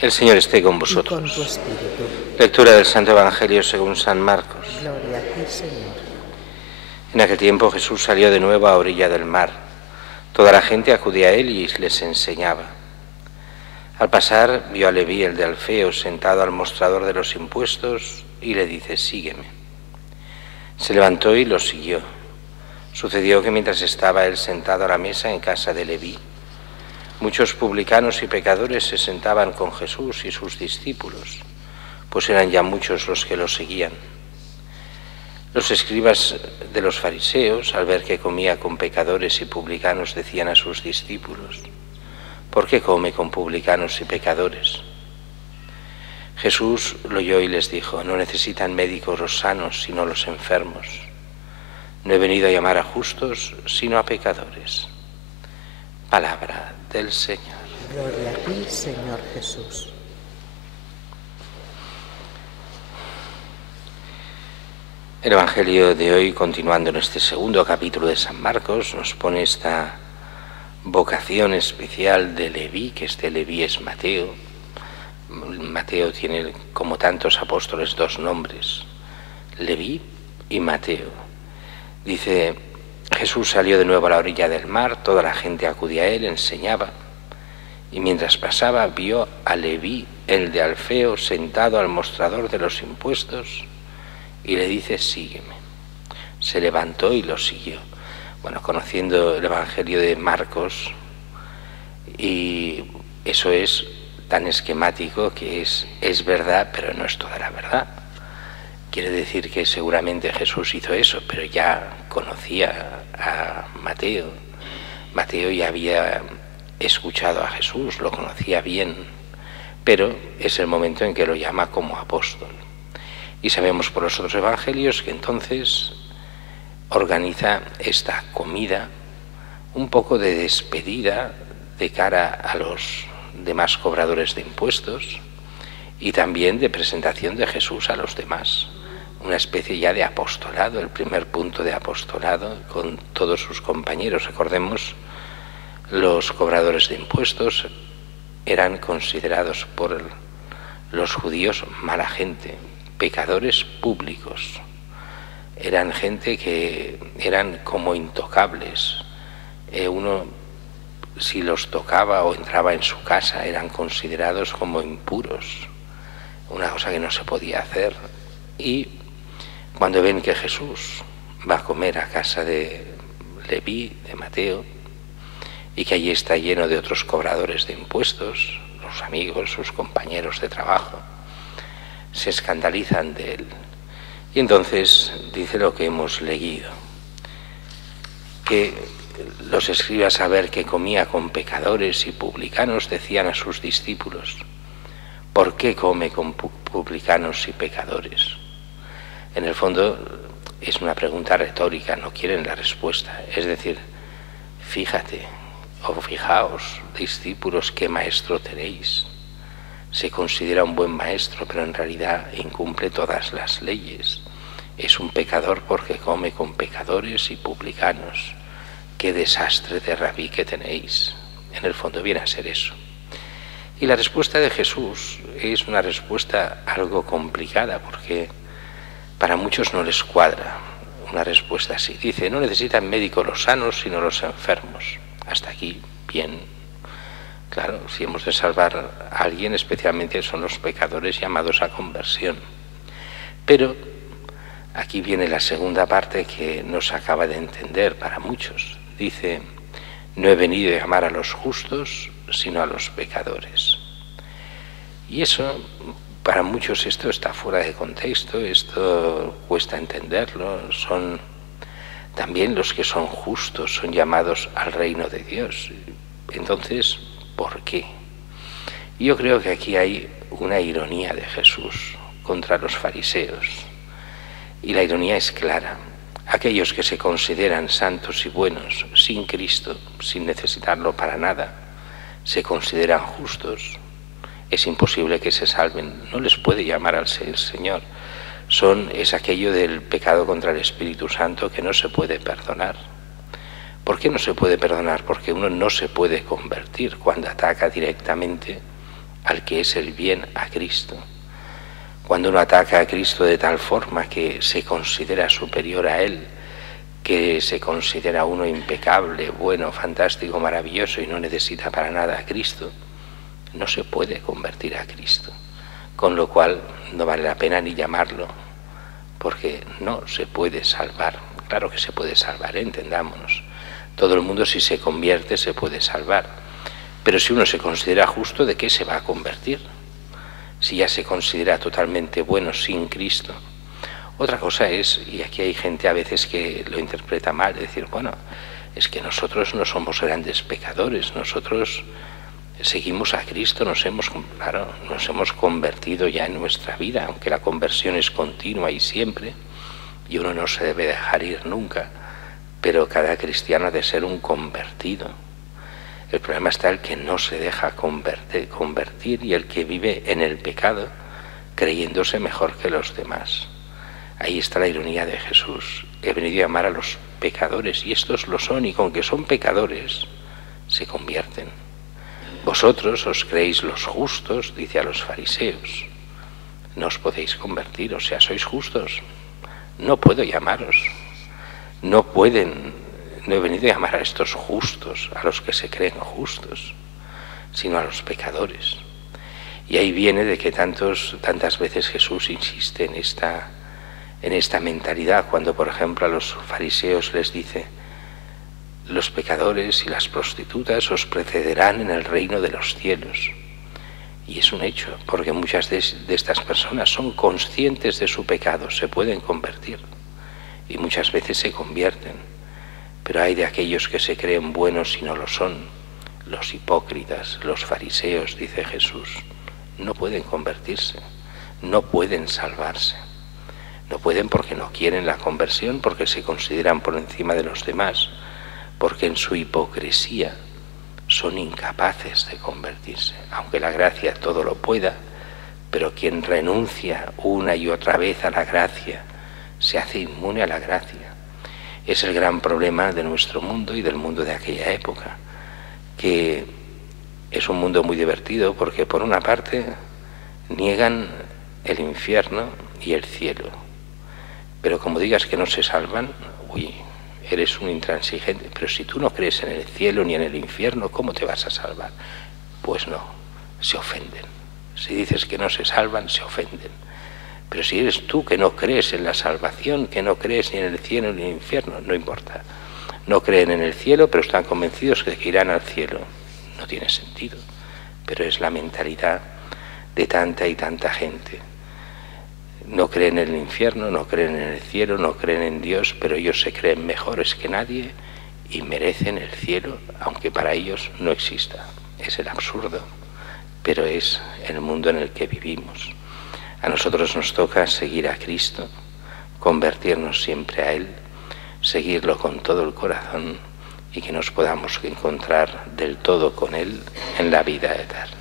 El Señor esté con y vosotros. con tu espíritu. Lectura del Santo Evangelio según San Marcos. Gloria a ti, Señor. En aquel tiempo Jesús salió de nuevo a orilla del mar. Toda la gente acudía a él y les enseñaba. Al pasar vio a Leví el de Alfeo sentado al mostrador de los impuestos y le dice: sígueme. Se levantó y lo siguió. Sucedió que mientras estaba él sentado a la mesa en casa de Leví, muchos publicanos y pecadores se sentaban con Jesús y sus discípulos, pues eran ya muchos los que lo seguían. Los escribas de los fariseos, al ver que comía con pecadores y publicanos, decían a sus discípulos: ¿por qué come con publicanos y pecadores? Jesús lo oyó y les dijo: no necesitan médicos los sanos, sino los enfermos. No he venido a llamar a justos, sino a pecadores. Palabra del Señor. Gloria a ti, Señor Jesús. El Evangelio de hoy, continuando en este segundo capítulo de San Marcos, nos pone esta vocación especial de Leví, que este Leví es Mateo. Mateo tiene, como tantos apóstoles, dos nombres, Leví y Mateo. Dice: Jesús salió de nuevo a la orilla del mar, toda la gente acudía a él, enseñaba, y mientras pasaba vio a Leví, el de Alfeo, sentado al mostrador de los impuestos, y le dice: sígueme. Se levantó y lo siguió. Bueno, conociendo el Evangelio de Marcos, y eso es tan esquemático que es verdad, pero no es toda la verdad. Quiere decir que seguramente Jesús hizo eso, pero ya conocía a Mateo. Mateo ya había escuchado a Jesús, lo conocía bien, pero es el momento en que lo llama como apóstol. Y sabemos por los otros evangelios que entonces organiza esta comida, un poco de despedida de cara a los demás cobradores de impuestos y también de presentación de Jesús a los demás. Una especie ya de apostolado, el primer punto de apostolado con todos sus compañeros. Recordemos, los cobradores de impuestos eran considerados por los judíos mala gente, pecadores públicos. Eran gente que eran como intocables. Uno, si los tocaba o entraba en su casa, eran considerados como impuros, una cosa que no se podía hacer. Y cuando ven que Jesús va a comer a casa de Leví, de Mateo, y que allí está lleno de otros cobradores de impuestos, los amigos, sus compañeros de trabajo, se escandalizan de él. Y entonces dice lo que hemos leído, que los escribas, al ver que comía con pecadores y publicanos, decían a sus discípulos: ¿por qué come con publicanos y pecadores? En el fondo es una pregunta retórica, no quieren la respuesta. Es decir, fíjate o fijaos, discípulos, qué maestro tenéis. Se considera un buen maestro, pero en realidad incumple todas las leyes. Es un pecador porque come con pecadores y publicanos. Qué desastre de rabí que tenéis. En el fondo viene a ser eso. Y la respuesta de Jesús es una respuesta algo complicada, porque para muchos no les cuadra una respuesta así. Dice: no necesitan médicos los sanos, sino los enfermos. Hasta aquí, bien. Claro, si hemos de salvar a alguien, especialmente son los pecadores llamados a conversión. Pero aquí viene la segunda parte que no se acaba de entender para muchos. Dice: no he venido a llamar a los justos, sino a los pecadores. Y eso, para muchos, esto está fuera de contexto, esto cuesta entenderlo. Son también los que son justos, son llamados al reino de Dios. Entonces, ¿por qué? Yo creo que aquí hay una ironía de Jesús contra los fariseos. Y la ironía es clara. Aquellos que se consideran santos y buenos sin Cristo, sin necesitarlo para nada, se consideran justos. Es imposible que se salven. No les puede llamar al Señor. Es aquello del pecado contra el Espíritu Santo que no se puede perdonar. ¿Por qué no se puede perdonar? Porque uno no se puede convertir cuando ataca directamente al que es el bien, a Cristo. Cuando uno ataca a Cristo de tal forma que se considera superior a Él, que se considera uno impecable, bueno, fantástico, maravilloso y no necesita para nada a Cristo, no se puede convertir a Cristo. Con lo cual no vale la pena ni llamarlo, porque no se puede salvar. Claro que se puede salvar, entendámonos. Todo el mundo, si se convierte, se puede salvar. Pero si uno se considera justo, ¿de qué se va a convertir? Si ya se considera totalmente bueno sin Cristo. Otra cosa es, y aquí hay gente a veces que lo interpreta mal, decir, bueno, es que nosotros no somos grandes pecadores, nosotros seguimos a Cristo, nos hemos convertido ya en nuestra vida, aunque la conversión es continua y siempre, y uno no se debe dejar ir nunca, pero cada cristiano ha de ser un convertido. El problema está el que no se deja convertir y el que vive en el pecado, creyéndose mejor que los demás. Ahí está la ironía de Jesús. He venido a llamar a los pecadores, y estos lo son, y con que son pecadores, se convierten. Vosotros os creéis los justos, dice a los fariseos. No os podéis convertir, o sea, sois justos. No puedo llamaros. No he venido a llamar a estos justos, a los que se creen justos, sino a los pecadores. Y ahí viene de que tantas veces Jesús insiste en esta mentalidad, cuando por ejemplo a los fariseos les dice: los pecadores y las prostitutas os precederán en el reino de los cielos. Y es un hecho, porque muchas de estas personas son conscientes de su pecado, se pueden convertir, y muchas veces se convierten. Pero hay de aquellos que se creen buenos y no lo son, los hipócritas, los fariseos, dice Jesús. No pueden convertirse, no pueden salvarse. No pueden porque no quieren la conversión, porque se consideran por encima de los demás, porque en su hipocresía son incapaces de convertirse. Aunque la gracia todo lo pueda, pero quien renuncia una y otra vez a la gracia, se hace inmune a la gracia. Es el gran problema de nuestro mundo y del mundo de aquella época, que es un mundo muy divertido porque por una parte niegan el infierno y el cielo, pero como digas que no se salvan, eres un intransigente. Pero si tú no crees en el cielo ni en el infierno, ¿cómo te vas a salvar? Pues no, se ofenden. Si dices que no se salvan, se ofenden. Pero si eres tú que no crees en la salvación, que no crees ni en el cielo ni en el infierno, no importa. No creen en el cielo, pero están convencidos de que irán al cielo. No tiene sentido, pero es la mentalidad de tanta y tanta gente. No creen en el infierno, no creen en el cielo, no creen en Dios, pero ellos se creen mejores que nadie y merecen el cielo, aunque para ellos no exista. Es el absurdo, pero es el mundo en el que vivimos. A nosotros nos toca seguir a Cristo, convertirnos siempre a Él, seguirlo con todo el corazón y que nos podamos encontrar del todo con Él en la vida eterna.